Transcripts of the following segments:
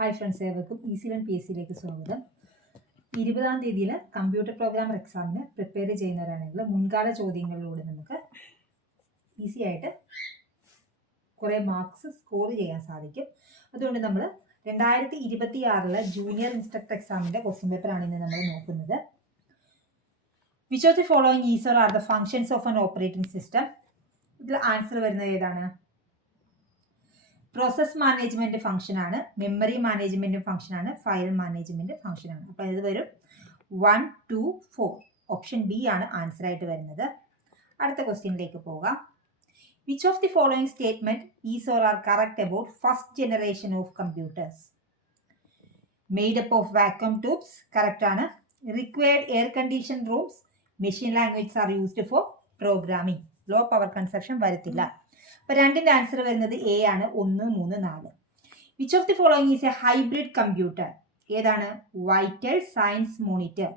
Hi friends, ഏവർക്കും easy learn P S സിയിലേക്ക് സ്വാഗതം. 20-ാം തീയതിയിൽ കമ്പ്യൂട്ടർ പ്രോഗ്രാമർ എക്സാമിന് പ്രിപ്പയർ ചെയ്യുന്നവരാണെങ്കിൽ മുൻകാല ചോദ്യങ്ങളിലൂടെ നമുക്ക് ഈസി ആയിട്ട് കുറേ മാർക്സ് സ്കോർ ചെയ്യാൻ സാധിക്കും. അതുകൊണ്ട് നമ്മൾ 2026 ജൂനിയർ ഇൻസ്ട്രക്ടർ എക്സാമിൻ്റെ ക്വസ്റ്റ്യൻ പേപ്പറാണ് ഇന്ന് നമ്മൾ നോക്കുന്നത്. Which of the following is or R the functions of an operating system? ഇതിൽ ആൻസർ വരുന്നത് ഏതാണ്? പ്രോസസ് മാനേജ്മെന്റ് ഫംഗ്ഷൻ ആണ്, മെമ്മറി മാനേജ്മെന്റ് ഫംഗ്ഷൻ ആണ്, ഫയൽ മാനേജ്മെന്റ് ഫംഗ്ഷൻ ആണ്. അപ്പോൾ ഇത് വരും 1, 2, 4. ഓപ്ഷൻ ബി ആണ് ആൻസർ ആയിട്ട് വരുന്നത്. അടുത്ത ക്വസ്റ്റ്യനിലേക്ക് പോകാം. Which of the following statement is or are correct about first generation of computers? Made up of vacuum tubes correct ആണ്. Required air condition rooms, machine language are used for programming. Low power consumption വരത്തില്ല. അപ്പോൾ രണ്ടിൻ്റെ ആൻസർ വരുന്നത് എ ആണ്. 1, 3, 4. Which of the following is a hybrid computer? ഏതാണ്? Vital signs monitor.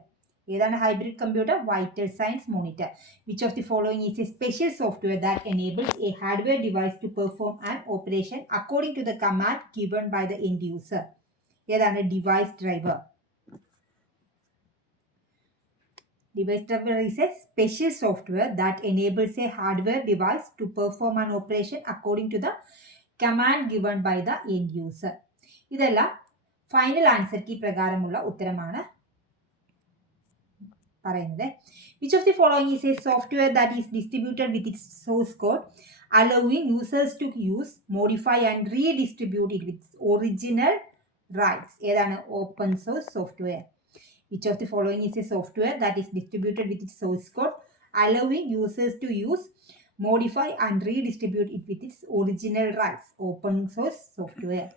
ഏതാണ് hybrid computer? Vital signs monitor. Which of the following is a special software that enables a hardware device to perform an operation according to the command given by the end user? ഏതാണ്? Device driver. Device driver is a special software that enables a hardware device to perform an operation according to the command given by the end user. ഇതെല്ലാം final answer key പ്രകാരമുള്ള ഉത്തരമാണ് പറയുന്നത്. Which of the following is a software that is distributed with its source code, allowing users to use, modify and redistribute it with its original rights? ഏതാണ്? Open source software. Which of the following is a software that is distributed with its source code, allowing users to use, modify and redistribute it with its original rights? Open source software.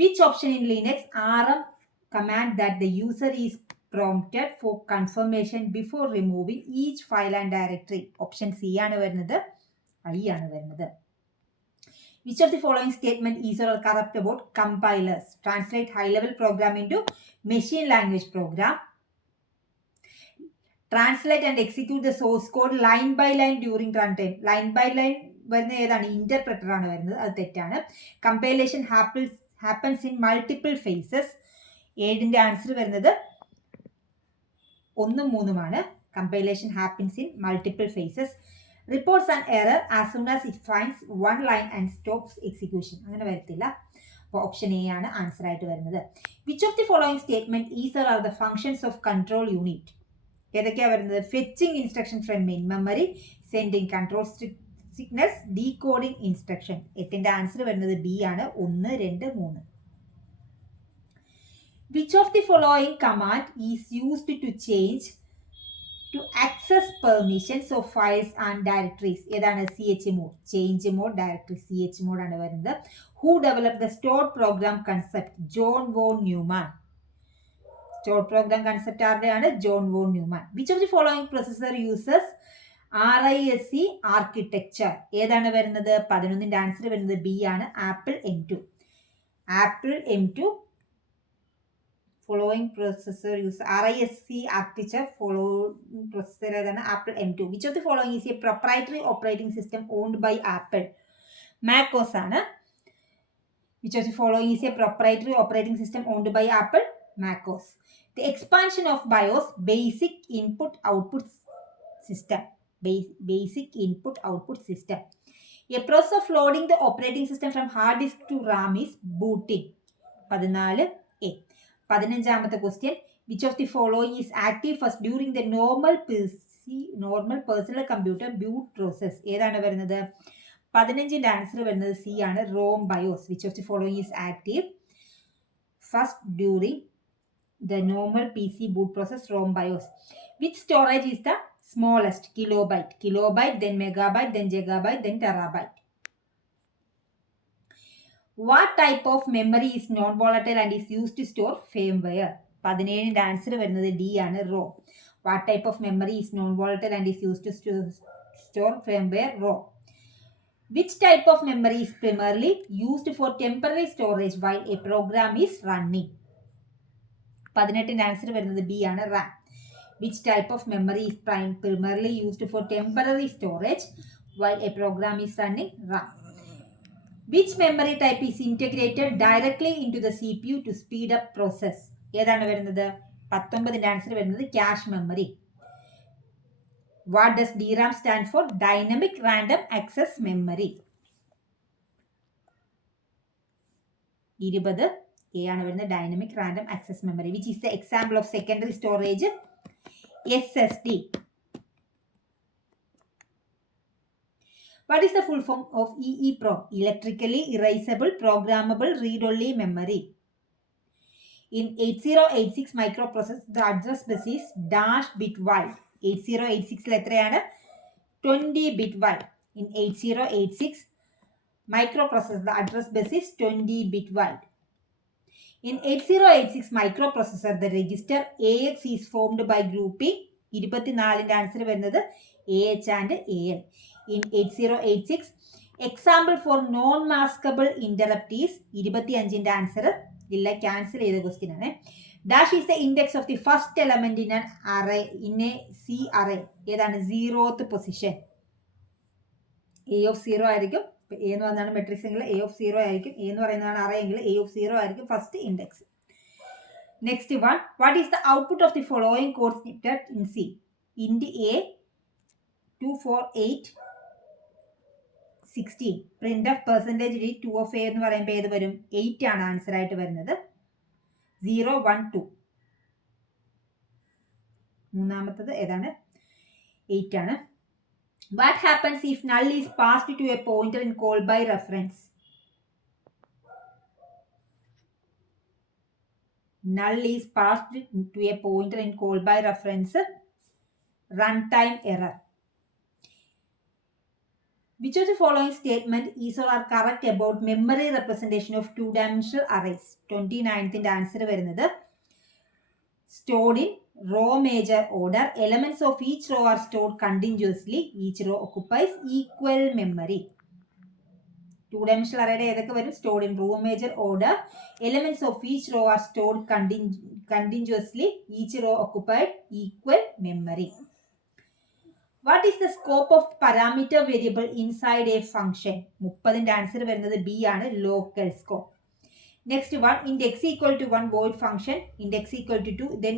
Which option in Linux rm command that the user is prompted for confirmation before removing each file and directory? Option C ആണ് വരുന്നത്. I ആണ് വരുന്നത്. Which of the following statement is or correct about compilers? Translate high-level program into machine language program. Translate and execute the source code line by line during runtime. Line by line വരുന്ന ഏതാണ്? ഇന്റർപ്രറ്റർ ആണ് വരുന്നത്. അത് തെറ്റാണ്. Compilation happens in multiple phases. ഏതിന്റെ ആൻസർ വരുന്നത് 1, 3 ആണ്. Compilation happens in multiple phases. Reports an error as soon as it finds one line and stops execution. അങ്ങനെ വരത്തില്ല. അപ്പോൾ ഓപ്ഷൻ എ ആണ് ആൻസർ ആയിട്ട് വരുന്നത്. Which of the following statement is are the functions of control unit? ഏതൊക്കെയാണ് വരുന്നത്? Fetching instruction from main memory, sending control signals, decoding instruction. 8ന്റെ answer വരുന്നത് ബി ആണ്. 1, 2, 3. Which of the following command is used to change to access permissions of files and directories? ഏതാണ്? chmod. change mode directory. chmod ആണ് വരുന്നത്. Who developed the stored program concept? John von Neumann. stored program concept ആരുടെയാണ്? John von Neumann. Which of the following processor uses RISC architecture? ഏതാണ് വരുന്നത്? 11ന്റെ ആൻസർ വരുന്നത് B ആണ്. Apple M2. Apple M2 following processor use RISC architecture. Following processor ഏതാണ്? Apple M2. Which of the following is a proprietary operating system owned by Apple? MacOS ആണ്. Which of the following is a proprietary operating system owned by Apple? MacOS. The expansion of BIOS, basic input output system. Basic input output system. A process of loading the operating system from hard disk to RAM is booting. 14A. 15ാമത്തെ question. Which of the following is active first during the normal personal computer boot process? ഏതാണ് വരുന്നത്? 15ന്റെ answer വരുന്നത് C ആണ്. ROM BIOS. Which of the following is active first during the normal PC boot process? ROM BIOS. Which storage is the smallest? Kilobyte, then megabyte, then gigabyte, then terabyte. What type of memory is non-volatile and is used to store firmware? 17ന്റെ answer വരുന്നത് D ആണ്. ROM. What type of memory is non-volatile and is used to store firmware? ROM. Which type of memory is primarily used for temporary storage while a program is running? 18ന്റെ answer വരുന്നത് B ആണ്. RAM. Which type of memory is primarily used for temporary storage while a program is running? RAM. Which memory type is integrated directly into the CPU to speed up process? ഏതാണ് വരുന്നത്? 19ന്റെ ആൻസർ വരുന്നത് cache memory. What does DRAM stand for? Dynamic Random Access Memory. 20 A ആണ് വരുന്നത് Dynamic Random Access Memory. Which is the example of secondary storage? SSD. What is the full form of EEPROM? Electrically Erasable Programmable Read-Only Memory. In 8086 microprocessor, the address bus is dash bit wide. 8086 എത്രയാണ്? 20 bit wide. In 8086 microprocessor, the address bus is 20 bit wide. In 8086 microprocessor, the register AX is formed by grouping 24ന്റെ answer വരുന്നത് AH and AL. In 8086, example for non-maskable interrupt is 25ന്റെ answer ഇല്ല, cancel ചെയ്ത question ആണ്. Dash is the index of the first element in array in a C array. ഏതാണ്? 0th position. A of 0 ആയിരിക്കും. A എന്ന് പറയുന്നതാണ് മെട്രിക്സ് എങ്കിൽ A of 0 ആയിരിക്കും. A എന്ന് പറയുന്നതാണ് അറേ എങ്കിൽ A of 0 ആയിരിക്കും first index. Next one, what is the output of the following code snippet in C? Int A 248 16. Print of percentage D 2 of A എന്ന് പറയുമ്പോൾ ഏത് വരും? 8 ആണ് ആൻസർ ആയിട്ട് വരുന്നത്. 0 1 2. മൂന്നാമത്തത് ഏതാണ്? 8 ആണ്. What happens if null is passed to a pointer in call by reference? Null is passed to a pointer in call by reference. Runtime error. Which of the following statement is or are correct about memory representation of two-dimensional arrays? 29th answer വരുന്നത് stored in row major order. Elements of each row are stored continuously. Each row occupies equal memory. Two-dimensional array ഏതൊക്കെ വരും? Stored in row major order. Elements of each row are stored continuously. Each row occupied equal memory. What is the scope of parameter variable inside a function? 30ന്റെ answer വരുന്നത് B ആണ്, local scope. Next one, int x equal to 1 void function, int x equal to 2, then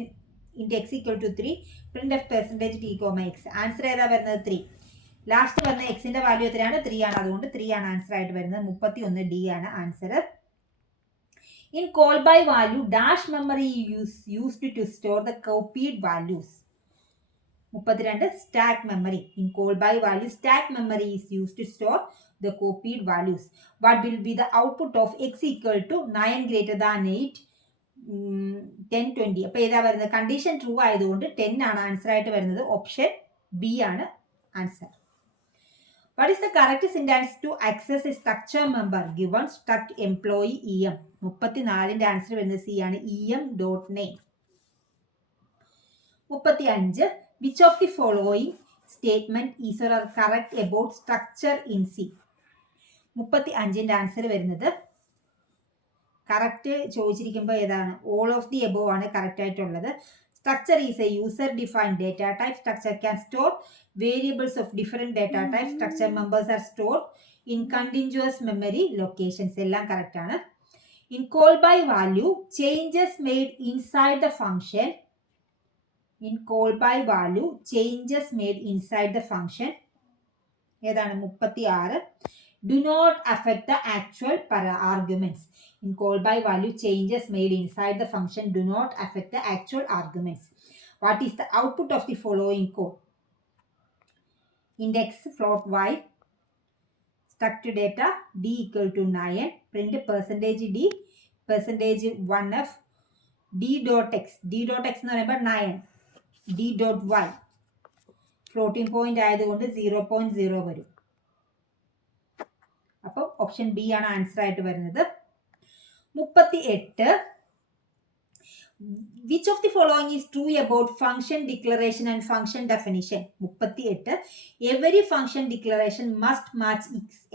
int x equal to 3, printf percentage t comma x. Answer ഏതാ വരുന്നത്? 3. ലാസ്റ്റ് വന്ന എക്സിന്റെ വാല്യൂ എത്രയാണ്? 3 ആണ്. അതുകൊണ്ട് 3 ആണ് ആൻസർ ആയിട്ട് വരുന്നത്. 31 D ആണ് answer. In call by value, dash memory used to store the copied values. 32 stack memory. In call by value, stack memory is used to store the copied values. What will be the output of x equal to 9 greater than 8 10 20? അപ്പോൾ ഏതാ വരുന്നത്? Condition true ആയതുകൊണ്ട് 10 ആണ് answer ആയിട്ട് വരുന്നത്. Option B ആണ് answer. What is the correct syntax to access a structure member given struct employee em? 34ന്റെ answer വരുന്നത് സി ആണ്, em.name. 35, which of the following statement is or are correct about structure in C? 35ന്റെ answer വരുന്നത് correct ചോദിച്ചിരിക്കുമ്പോൾ ഏതാണ്? All of the above ആണ് correct ആയിട്ടുള്ളത്. Structure is a user-defined data type. Structure can store variables of different data types. Structure members are stored in continuous memory locations. എല്ലാം കറക്റ്റ് ആണ്. In call by value, changes made inside the function. In call by value, changes made inside the function. ഏതാണ്? 36. Do not affect the actual arguments. In call by value, changes made inside the function do not affect the actual arguments. What is the output of the following code? Index float y, struct data d equal to 9, print percentage d, percentage 1f, d dot x. d dot x എന്ന് പറയുമ്പോൾ 9, d dot y. Floating point ആയതുകൊണ്ട് 0.0 വരും. അപ്പോൾ option B ആണ് answer ആയിട്ട് വരുന്നത്. 38, which of the following is true about function declaration and function definition? 38, every function declaration must match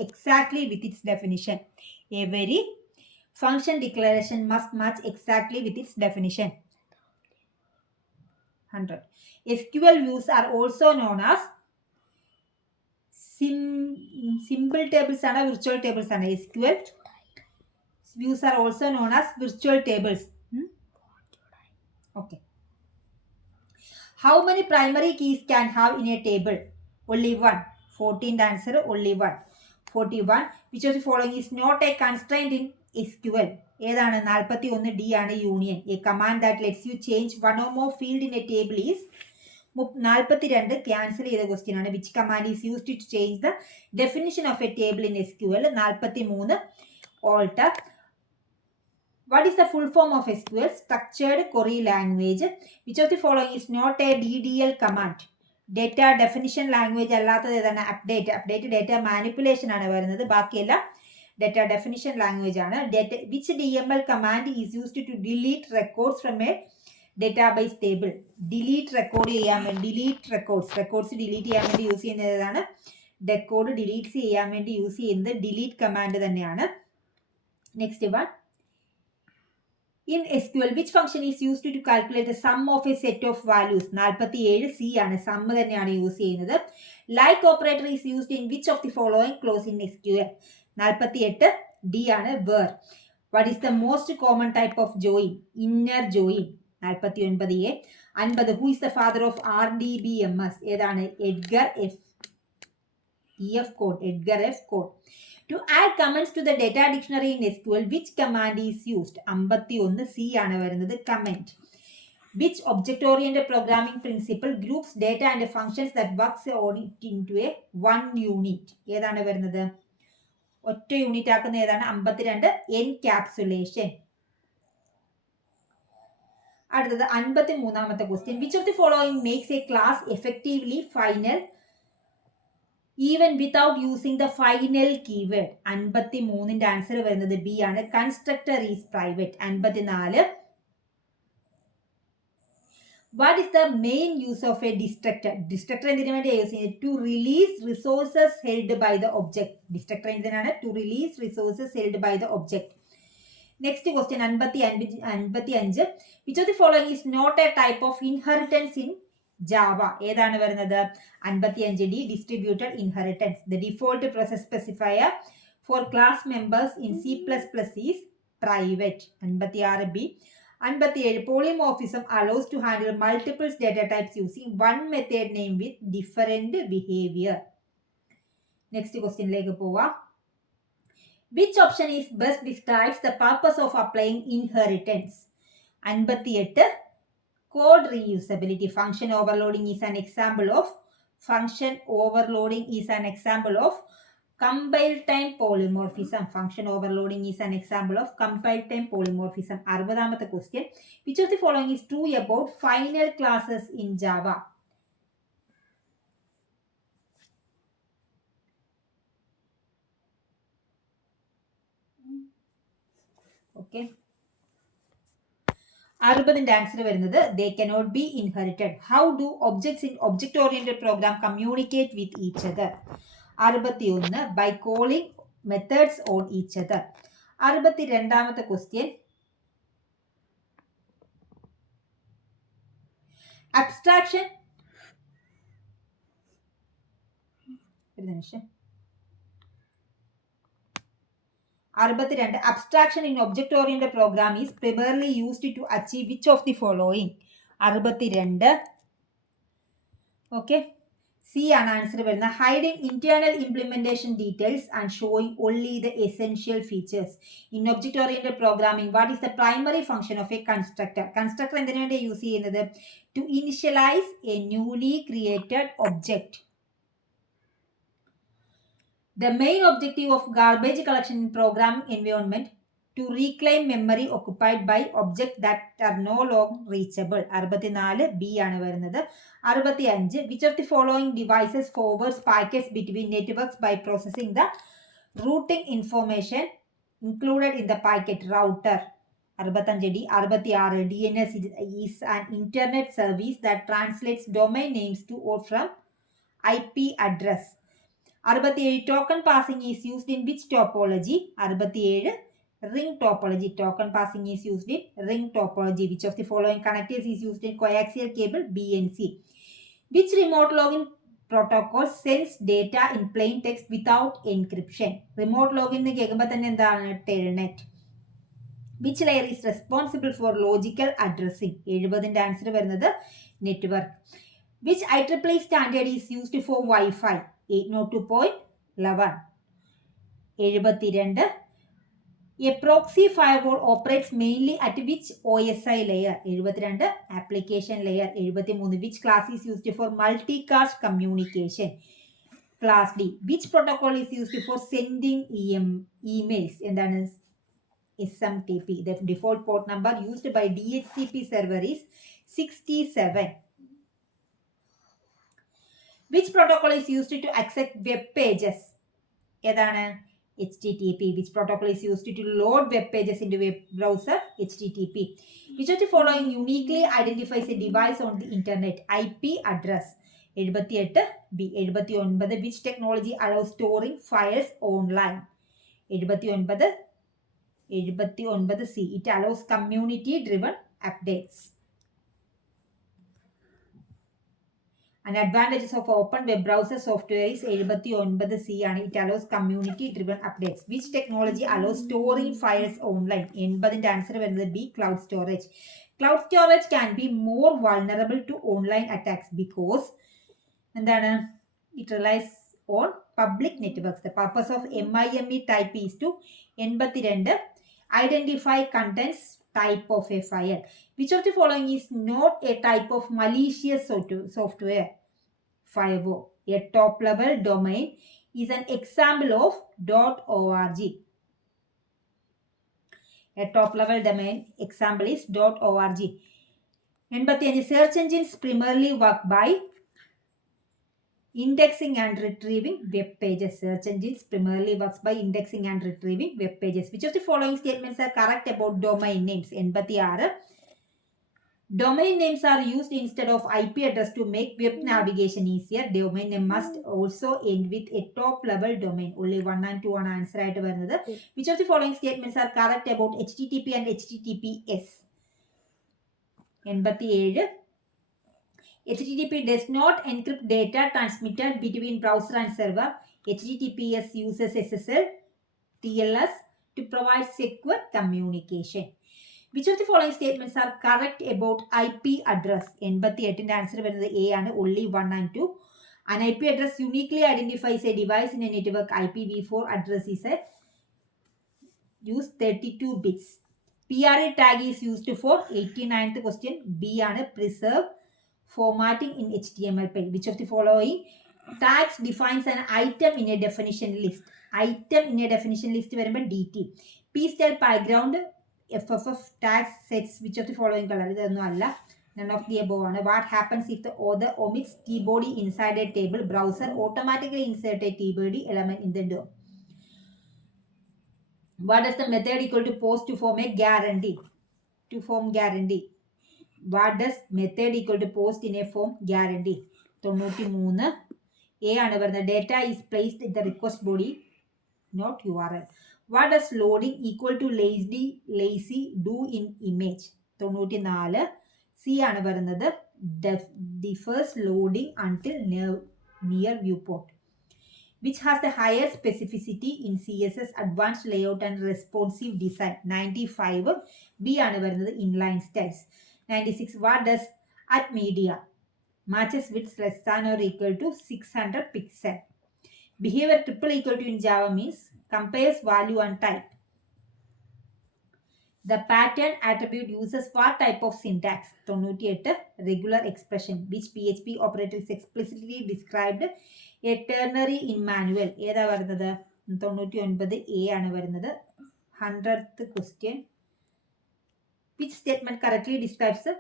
exactly with its definition. Every function declaration must match exactly with its definition. 100. SQL views are also known as Simple tables ആണ് virtual tables ആണ്. SQL views are also known as virtual tables. Okay. How many primary keys can have in a table? Only one. 14th answer only one. 41. Which of the following is not a constraint in SQL? ഏതാണ് 41 D ആണ് union. A command that lets you change one or more field in a table is 42 ക്യാൻസൽ ചെയ്ത question ആണ്. Which command is used to change the definition of a table in SQL? 43 alter. What is the full form of SQL? Structured Query Language. Which of the following is not a DDL command? Data Definition Language അല്ലാത്തത് ഏതാണ്? Update. Update data manipulation ആണ് വരുന്നത്. ബാക്കിയെല്ലാം data definition language ആണ്. Which DML command is used to delete records from a database table? Delete record ചെയ്യാൻ വേണ്ടി delete records delete ചെയ്യാൻ വേണ്ടി യൂസ് ചെയ്യുന്നത് ഏതാണ്? Decode delete ചെയ്യാൻ വേണ്ടി യൂസ് ചെയ്യുന്നത് delete command തന്നെയാണ്. Next one. In SQL, which function is used to calculate the sum of a set of values? 47 C ആണ്. sum തന്നെയാണ് യൂസ് ചെയ്യുന്നത്. Like operator is used in which of the following clause in SQL? 48 D ആണ്. where. What is the most common type of join? Inner join. 49 A. 50. Who is the father of RDBMS? ഏതാണ്? Edgar F. code. To add comments to the data dictionary in SQL, which command is used? 51 C ആണ് വരുന്നത്. comment. Which object-oriented programming principle groups data and functions that works on it into a one unit? ഏതാണ് വരുന്നത്? ഒറ്റ യൂണിറ്റ് ആക്കുന്ന ഏതാണ്? 52 encapsulation. അടുത്തത് 53ാമത്തെ question. Which of the following makes a class effectively final even without using the final keyword? 53ന്റെ answer വരുന്നത് B ആണ്. Constructor is private. 54. What is the main use of a destructor? Destructor എന്തിനു വേണ്ടി യൂസ് ചെയ്യുന്നത്? To release resources held by the object. Destructor എന്തിനാണ്? To release resources held by the object. Next question 55. Which of the following is not a type of inheritance in Java? ഏതാണ് വരുന്നത്? 55 D. Distributed inheritance. The default process specifier for class members in C++ is private. 56 B. 57. Polymorphism allows to handle multiple data types using one method name with different behavior. Next question ലേക്ക് പോവാം. Which option is best describes the purpose of applying inheritance? 58. Code reusability. Function overloading is an example of compile time polymorphism. Function overloading is an example of compile time polymorphism. 60ാമത്തെ question. Which of the following is true about final classes in Java? Okay. 60ന്റെ answer വരുന്നത് they cannot be inherited. How do objects in object-oriented program communicate with each other? 61. By calling methods on each other. 62ാമത്തെ question. Abstraction. ഒരു നിമിഷം. 62. Abstraction in object-oriented program is primarily used to achieve which of the following? 62. Okay. C ആണ് ആൻസർ വരുന്നത്. Hiding internal implementation details and showing only the essential features. In object-oriented programming, what is the primary function of a constructor? Constructor എന്തിനു വേണ്ടി യൂസ് ചെയ്യുന്നത്? To initialize a newly created object. The main objective of garbage collection in programming environment to reclaim memory occupied by objects that are no longer reachable. 64 B ആണ് വരുന്നത്. 65. Which of the following devices forwards packets between networks by processing the routing information included in the packet? Router. 65 D. 66. DNS is an internet service that translates domain names to or from IP address. 67. Token passing is used in which topology? 67. Ring topology. Token passing is used in ring topology. Which of the following connectors is used in coaxial cable? BNC. Which remote login protocol sends data in plain text without encryption. Remote login എന്ന് കേൾക്കുമ്പോൾ തന്നെ എന്താണ്? Telnet. Which layer is responsible for logical addressing? 70ന്റെ answer വരുന്നത് network. Which IEEE standard is used for Wi-Fi? 802.11. 72. A proxy firewall operates mainly at which OSI layer? 72. Application layer. 73. Which class is used for multicast communication? Class D. Which protocol is used for sending emails? എന്താണ്? SMTP. The default port number used by DHCP server is 67. Which protocol is used to access web pages? ഏതാണ്? HTTP. Which protocol is used to load web pages into web browser? HTTP. Which of the following uniquely identifies a device on the internet? IP address. 78. B. 79. Which technology allows storing files online? 79. 79. C. It allows community driven updates. An advantages of open web browser software is 79 C ആണ്. It allows community driven updates. Which technology allows storing files online? 80ന്റെ answer വരുന്നത് B. Cloud storage. Cloud storage can be more vulnerable to online attacks because എന്താണ്? It relies on public networks. The purpose of MIME type is to 82 identify contents type of a file. Which of the following is not a type of malicious software? Firewall. A top level domain is an example of .org. A top level domain example is .org. And search engines primarily work by indexing and retrieving web pages. Search engines primarily works by indexing and retrieving web pages. Which of the following statements are correct about domain names? 86. Domain names are used instead of IP address to make web navigation easier. Domain name must also end with a top level domain. Only 1 and 2 ആണ് answer ആയിട്ട് വരുന്നത്. Which of the following statements are correct about HTTP and HTTPS? 87. HTTP does not encrypt data transmitted between browser and server. HTTPS uses SSL, TLS to provide secure communication. Which of the following statements are correct about IP address? 88ന്റെ answer വരുന്നത് A ആണ്. Only 1 and 2. An IP address uniquely identifies a device in a network. IPv4 address is a use 32 bits. PRA tag is used for 89th question. B ആണ്. Preserve formatting in HTML page. Which of the following tags defines an item in a definition list? Item in a definition list വരുമ്പോൾ DT. P style background FFF tags sets which of the following color? ഇതൊന്നും അല്ല. None of the above ആണ്. What happens if the author omits T-body inside a table? Browser automatically insert a T-body element in the DOM. What is the method equal to post to form a guarantee? To form guarantee. What does method equal to post in a form guarantee? 93. A ആണ് വരുന്നത്. Data is placed in the request body, not URL. What does loading equal to lazy do in image? 94. C ആണ് വരുന്നത്. Defers loading until near viewport. Which has the higher specificity in CSS advanced layout and responsive design? 95. B ആണ് വരുന്നത്. Inline styles. 96. What does at media matches width less than or equal to 600 pixel? Behavior triple equal to in Java means compares value and type. The pattern attribute uses what type of syntax? 98. Regular expression. Which PHP operator is explicitly described a ternary in manual? ഏതാ വരുന്നത്? 99. A ആണ് വരുന്നത്. 100th question. Which statement correctly describes the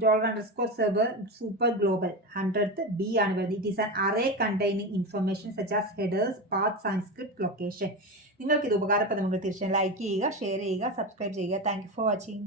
$_server super global? 100th. B ആണ് വരുന്നത്. It is an array containing information such as headers, paths and script location. നിങ്ങൾക്ക് ഇത് ഉപകാരപ്രദമെങ്കിൽ തീർച്ചയായും ലൈക്ക് ചെയ്യുക, ഷെയർ ചെയ്യുക, സബ്സ്ക്രൈബ് ചെയ്യുക. Thank you for watching.